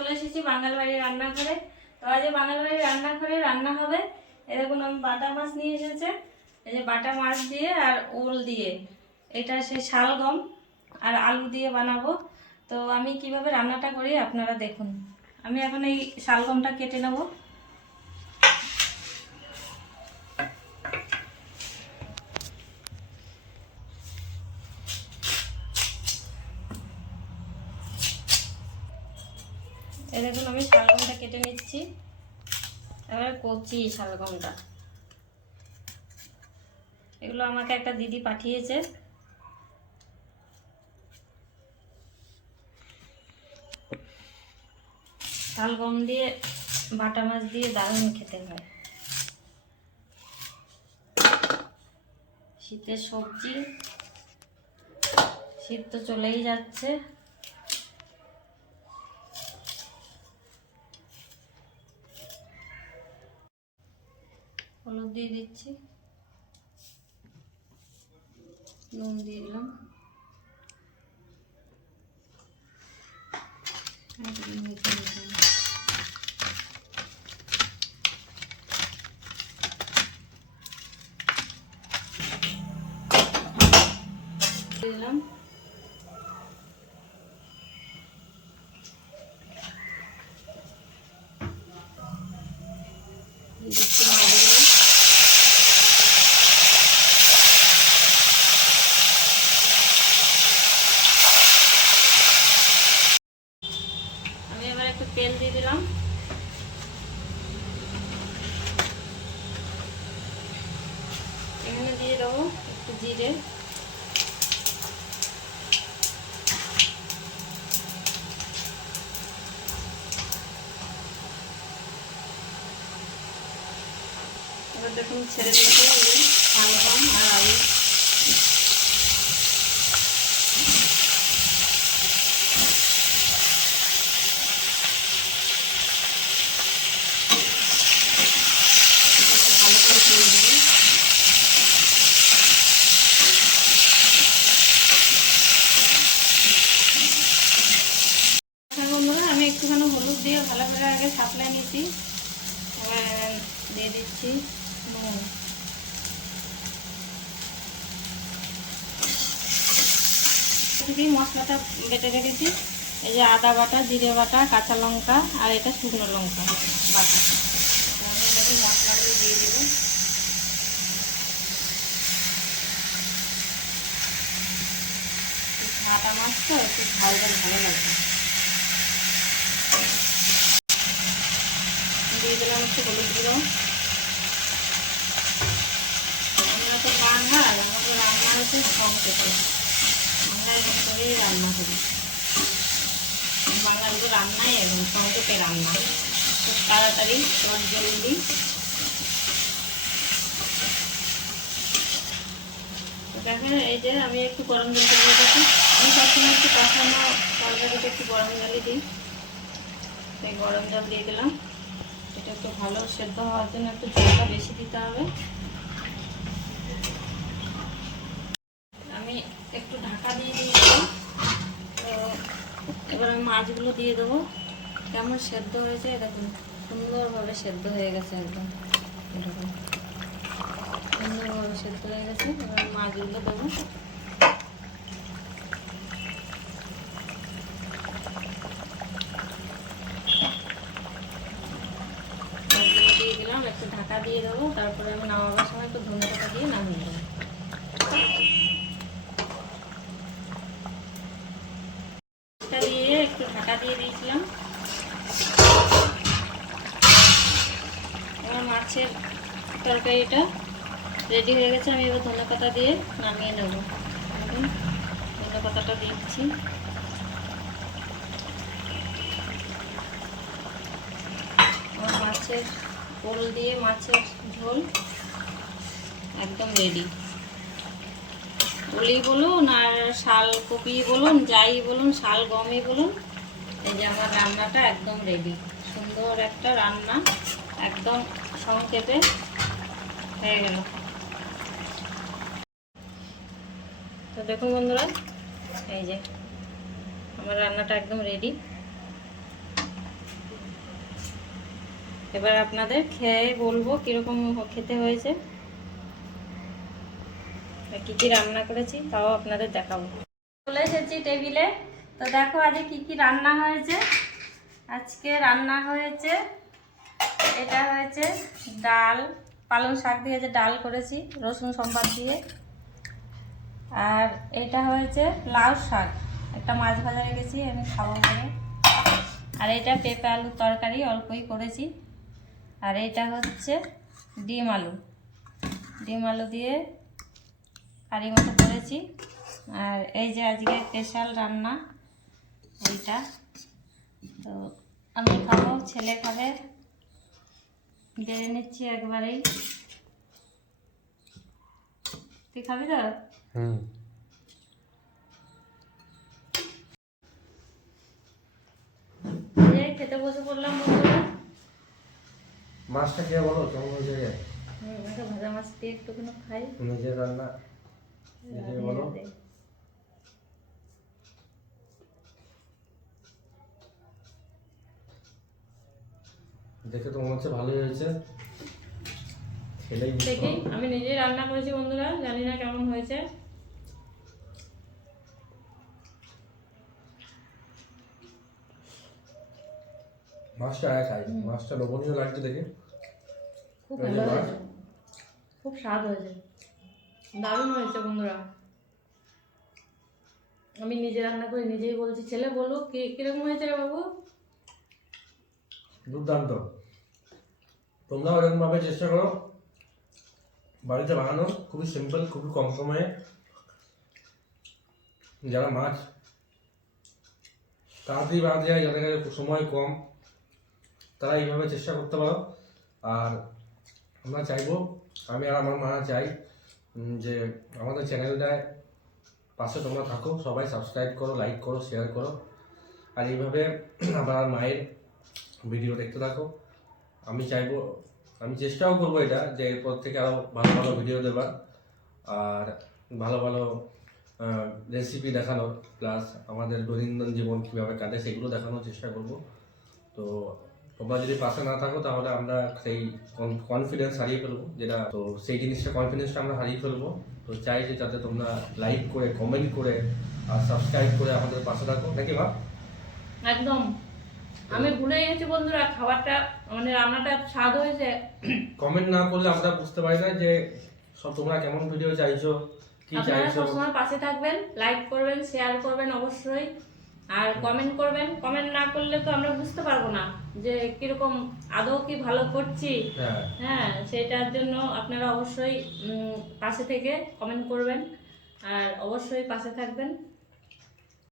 চলে এসেছি বাঙাল বাড়ির রান্নাঘরে। তো আজ বাঙাল বাড়ির রান্নাঘরে রান্না হবে। এরকম আমি বাটা মাছ নিয়ে এসেছে, এই যে বাটা মাছ দিয়ে আর ওল দিয়ে, এটা সেই শালগম আর আলু দিয়ে বানাবো। তো আমি কিভাবে রান্নাটা করি আপনারা দেখুন। আমি এখন এই শালগমটা কেটে নেব। এই দেখুন আমি শালগমটা কেটে নিচ্ছি। এবার কচি শালগমটা, এগুলো আমাকে একটা দিদি পাঠিয়েছে। শালগম দিয়ে বাটা মাছ দিয়ে দারুণ খেতে হয়। শীতের সবজি, শীত তো চলেই যাচ্ছে। হলুদ দিয়ে দিচ্ছি, নুন দিয়ে দিলাম, দিলাম আমি এবার একটু তেল দিয়ে দিলাম। এখানে দিয়ে দেবো একটু জিরে, এবার দেখুন ছেড়ে দিচ্ছি শালগম আর আলু। আমি একটুখানি হলুদ দিয়ে ভালো করে আগে ছাপলাই নিয়েছি। এবার দিয়ে দিচ্ছি নুন। মশলাটা বেটে রেখেছি, এই যে আদা বাটা, জিরে বাটা, কাঁচা লঙ্কা আর এটা শুকনো লঙ্কা বাটা। আমি এটাকে মশলাগুলো দিয়ে দেব। আদা মাছ তো একটু ঝাল ঝাল ভালো লাগবে। দিয়ে দিলাম একটু হলুদ গুঁড়ো। আমরা তো বাঙাল, আমাদের রান্না হচ্ছে সংক্ষেপে, আমরা এরকম করেই রান্না করি। বাঙালিদের রান্নাই এবং সংক্ষেপে রান্না, খুব তাড়াতাড়ি সব জলদি। তো দেখেন এই যে আমি একটু গরম জল দিয়ে রেখেছি। আমি সবসময় একটু কষানো তরকারিতে একটু গরম জলই দিই। তাই গরম জল দিয়ে দিলাম। এটা একটু ভালো সেদ্ধ হওয়ার জন্য একটু জলটা বেশি দিতে হবে। আমি একটু ঢাকা দিয়ে দিয়েছিলাম। তো এবার আমি মাছগুলো দিয়ে দেবো। কেমন সেদ্ধ হয়েছে দেখুন, সুন্দরভাবে সেদ্ধ হয়ে গেছে, একদম এরকম সুন্দরভাবে সেদ্ধ হয়ে গেছে। এবার মাছগুলো দেবো। মাছগুলো দিয়ে দিলাম, একটু ঢাকা দিয়ে দেবো। তারপরে আমি নামাবার সময় একটু ধনে পাতা দিয়ে নামিয়ে দেবো। দিয়ে একটু ঢাকা দিয়ে দিয়েছিলাম। আমার মাছের তরকারিটা রেডি হয়ে গেছে। আমি এবার ধনে পাতা দিয়ে নামিয়ে নেব। ধনে পাতাটা দিচ্ছি। আমার মাছের ওল দিয়ে মাছের ঝোল একদম রেডি। ওলই বলুন আর শালকপি বলুন, যাই বলুন, শালগমই বলুন, এই যে আমার রান্নাটা একদম রেডি। সুন্দর একটা রান্না, একদম সংক্ষেপে হয়ে গেল। তো দেখুন বন্ধুরা, এই যে আমার রান্নাটা একদম রেডি। এবার আপনাদের খেয়ে বলবো কীরকম খেতে হয়েছে, কী কী রান্না করেছি তাও আপনাদের দেখাবো। চলে এসেছি টেবিলে, তো দেখো আজকে কী কী রান্না হয়েছে। আজকে রান্না হয়েছে, এটা হয়েছে ডাল, পালং শাক দিয়ে যে ডাল করেছি রসুন সম্বাদ দিয়ে। আর এটা হয়েছে লাউ শাক, একটা মাছ ভাজা রেখেছি আমি খাবো বলে। আর এটা পেঁপে আলুর তরকারি অল্পই করেছি। আর এটা হচ্ছে ডিম আলু দিয়ে কারি মতো করেছি। আর এই যে আজকে স্পেশাল রান্না এইটা, তো আমি খাবো, ছেলে খাবে, বেড়ে নিচ্ছি একবারেই। তুই খাবি তো? খেতে বসে পড়লাম বন্ধুরা। মাছটা খেয়ে বলো কেমন হয়েছে। ভাজা মাছ দিয়ে একটুখানি খাই, নিজের রান্না নিজে বলো। দেখে তো মনে হচ্ছে ভালোই হয়েছে, খেলেই দেখি। আমি নিজেই রান্না করেছি বন্ধুরা, জানি না কেমন হয়েছে। মাছটা আয় খাই, মাছটা লোভনীয় লাগছে দেখে। খুব ভালো হয়েছে, খুব স্বাদ হয়েছে, দারুণ হয়েছে বন্ধুরা। আমি নিজে রান্না করে নিজেই বলছি, ছেলে বলুক কিরকম হয়েছে রে বাবু। দুর্দান্ত। তোমরাও এরকম ভাবে চেষ্টা করো বাড়িতে বানানো, খুবই সিম্পল, খুবই কম সময়ে। যারা মাছ তাড়াতাড়ি বানাতে যায়, যাদের কাছে সময় কম, তারা এইভাবে চেষ্টা করতে পারো। আর আমরা চাইবো, আমি আর আমার মা চাই যে আমাদের চ্যানেলটায় পাশে তোমরা থাকো, সবাই সাবস্ক্রাইব করো, লাইক করো, শেয়ার করো। আর এইভাবে আমার মায়ের ভিডিও দেখতে থাকো। আমি চাইবো, আমি চেষ্টাও করবো এটা যে এরপর থেকে আরও ভালো ভালো ভিডিও দেবার, আর ভালো ভালো রেসিপি দেখানোর, প্লাস আমাদের দৈনন্দিন জীবন কীভাবে কাটে সেগুলো দেখানোর চেষ্টা করব। তো তোমরা যদি পাশে না থাকো তাহলে আমরা সেই কনফিডেন্স হারিয়ে ফেলবো, যেটা তো সেই জিনিসটা কনফিডেন্সটা আমরা হারিয়ে ফেলবো। তো চাই যে যাতে তোমরা লাইক করে, কমেন্ট করে আর সাবস্ক্রাইব করে আমাদের পাশে থাকো, নাকি মা? একদম। আমি ভুলে গেছি বন্ধুরা, খাবারটা মানে রান্নাটা স্বাদ হয়েছে। কমেন্ট না করলে আমরা বুঝতে পারি না যে সব তোমরা কেমন ভিডিও চাইছো, কি আপনারা চাইছো। সবসময় পাশে থাকবেন, লাইক করবেন, শেয়ার করবেন অবশ্যই, আর কমেন্ট করবেন। কমেন্ট না করলে তো আমরা বুঝতে পারবো না যে কিরকম আদৌ কি ভালো করছি। হ্যাঁ, সেটার জন্য আপনারা অবশ্যই পাশে থেকে কমেন্ট করবেন আর অবশ্যই পাশে থাকবেন।